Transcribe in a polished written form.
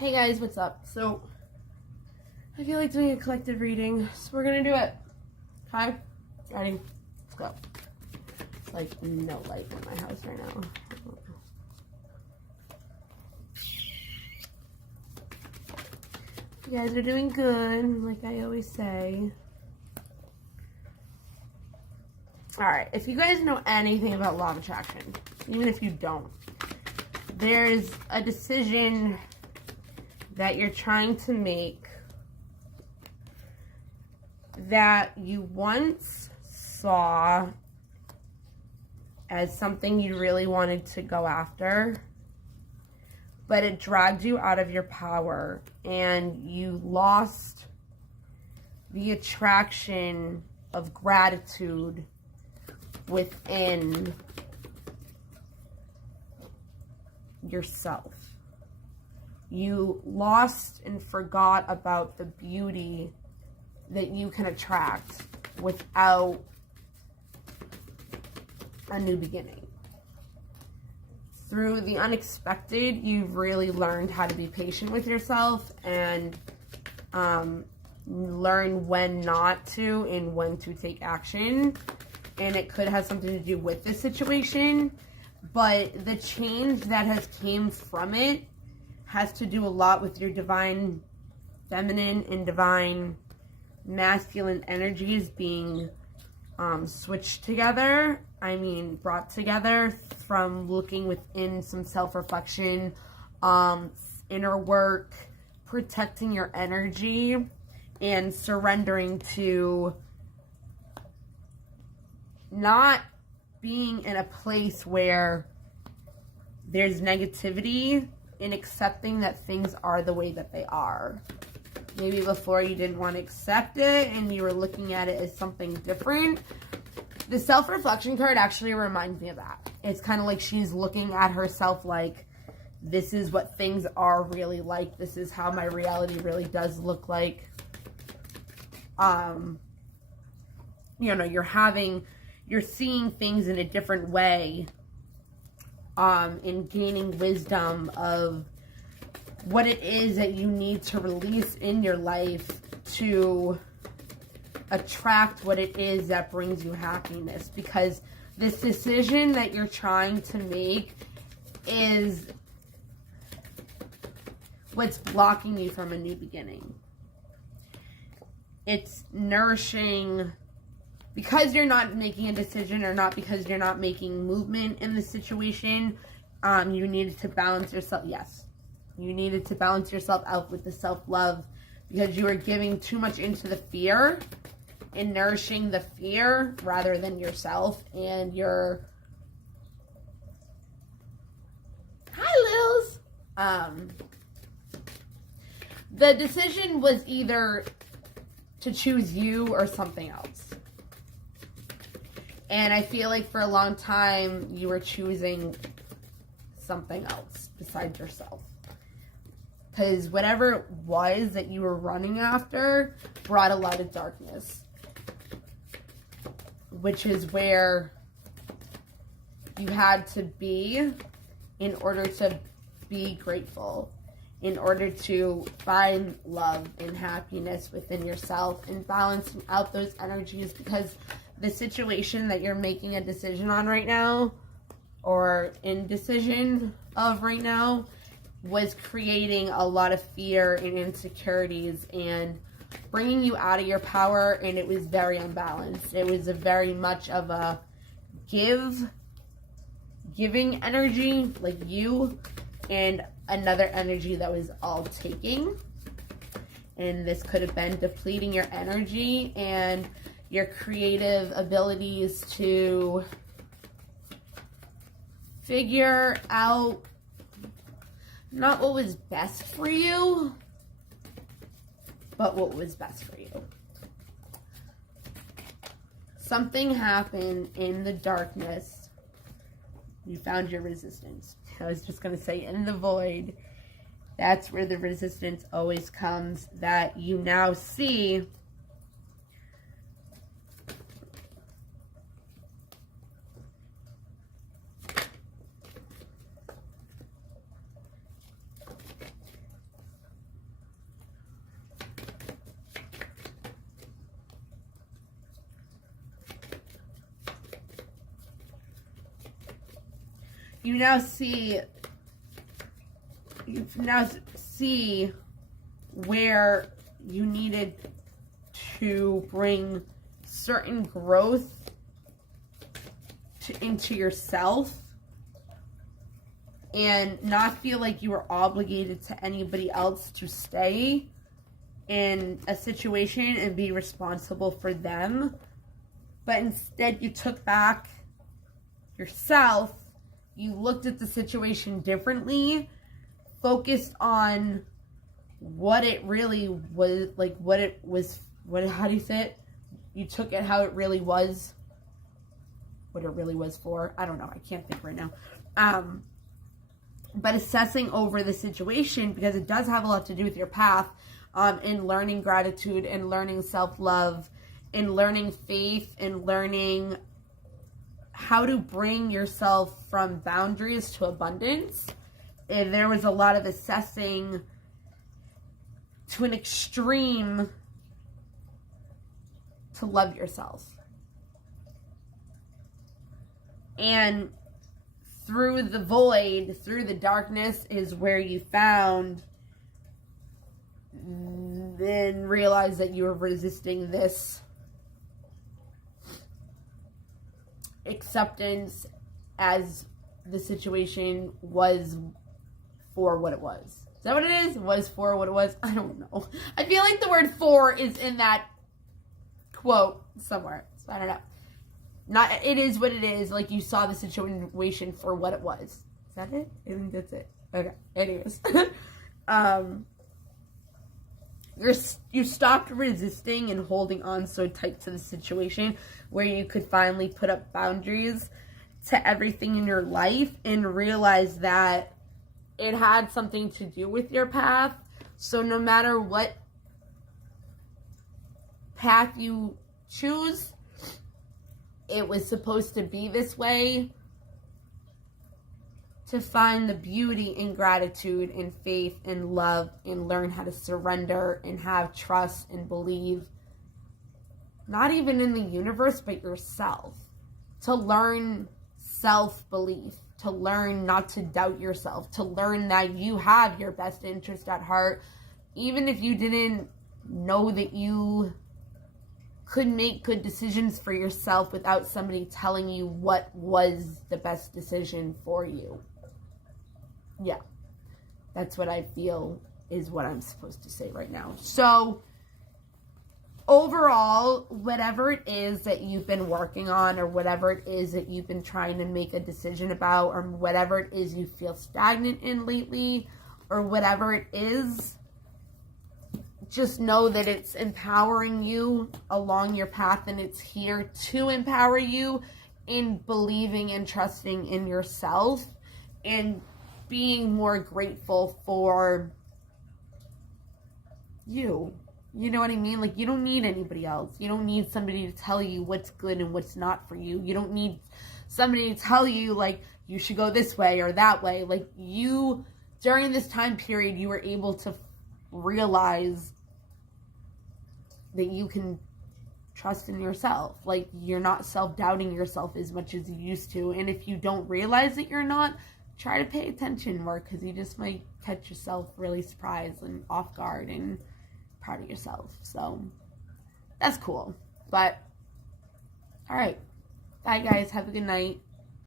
Hey guys, what's up? So, I feel like doing a collective reading, so we're gonna do it. Okay? Ready? Let's go. It's like no light in my house right now. You guys are doing good, like I always say. Alright, if you guys know anything about law of attraction, even if you don't, there's a decision that you're trying to make that you once saw as something you really wanted to go after, but it dragged you out of your power and you lost the attraction of gratitude within yourself. You lost and forgot about the beauty that you can attract without a new beginning. Through the unexpected, you've really learned how to be patient with yourself and learn when not to and when to take action. And it could have something to do with this situation, but the change that has came from it has to do a lot with your divine feminine and divine masculine energies being switched together. I mean, brought together from looking within some self-reflection, inner work, protecting your energy, and surrendering to not being in a place where there's negativity, in accepting that things are the way that they are. Maybe before you didn't want to accept it and you were looking at it as something different. The self-reflection card actually reminds me of that. It's kind of like she's looking at herself like, this is what things are really like. This is how my reality really does look like. You know, you're seeing things in a different way, and gaining wisdom of what it is that you need to release in your life to attract what it is that brings you happiness. Because this decision that you're trying to make is what's blocking you from a new beginning. It's nourishing. Because you're not making a decision, or not because you're not making movement in the situation, you needed to balance yourself. Yes, you needed to balance yourself out with the self-love, because you were giving too much into the fear and nourishing the fear rather than yourself and your... Hi, Lils! The decision was either to choose you or something else. And I feel like for a long time, you were choosing something else besides yourself. Because whatever it was that you were running after brought a lot of darkness. Which is where you had to be in order to be grateful. In order to find love and happiness within yourself and balancing out those energies. Because the situation that you're making a decision on right now, or indecision of right now, was creating a lot of fear and insecurities and bringing you out of your power, and it was very unbalanced. It was a very much of a giving energy, like you, and another energy that was all taking. And this could have been depleting your energy and your creative abilities to figure out not what was best for you, but what was best for you. Something happened in the darkness. You found your resistance. I was just going to say, in the void, that's where the resistance always comes, that you now see you now see where you needed to bring certain growth into yourself and not feel like you were obligated to anybody else to stay in a situation and be responsible for them, but instead you took back yourself, you looked at the situation differently, focused on what it really was, like how do you say it? You took it how it really was, what it really was for. I don't know, I can't think right now. But assessing over the situation, because it does have a lot to do with your path, in learning gratitude and learning self-love and learning faith and learning how to bring yourself from boundaries to abundance. And there was a lot of assessing to an extreme to love yourself. And through the void, through the darkness is where you found, then realized that you were resisting this acceptance as the situation was for what it was. Is that what it is? Was for what it was? I don't know. I feel like the word for is in that quote somewhere. So I don't know. Not, it is what it is. Like, you saw the situation for what it was. Is that it? I think that's it. Okay. Anyways. You stopped resisting and holding on so tight to the situation where you could finally put up boundaries to everything in your life and realize that it had something to do with your path. So no matter what path you choose, it was supposed to be this way, to find the beauty in gratitude and faith and love and learn how to surrender and have trust and believe, not even in the universe, but yourself. To learn self-belief, to learn not to doubt yourself, to learn that you have your best interest at heart, even if you didn't know that you could make good decisions for yourself without somebody telling you what was the best decision for you. Yeah, that's what I feel is what I'm supposed to say right now. So overall, whatever it is that you've been working on, or whatever it is that you've been trying to make a decision about, or whatever it is you feel stagnant in lately, or whatever it is, just know that it's empowering you along your path, and it's here to empower you in believing and trusting in yourself and being more grateful for you. You know what I mean? Like, you don't need anybody else. You don't need somebody to tell you what's good and what's not for you. You don't need somebody to tell you, like, you should go this way or that way. Like, you, during this time period, you were able to realize that you can trust in yourself. Like, you're not self-doubting yourself as much as you used to. And if you don't realize that you're not, try to pay attention more, because you just might catch yourself really surprised and off guard and proud of yourself. So that's cool. But all right, bye guys, have a good night.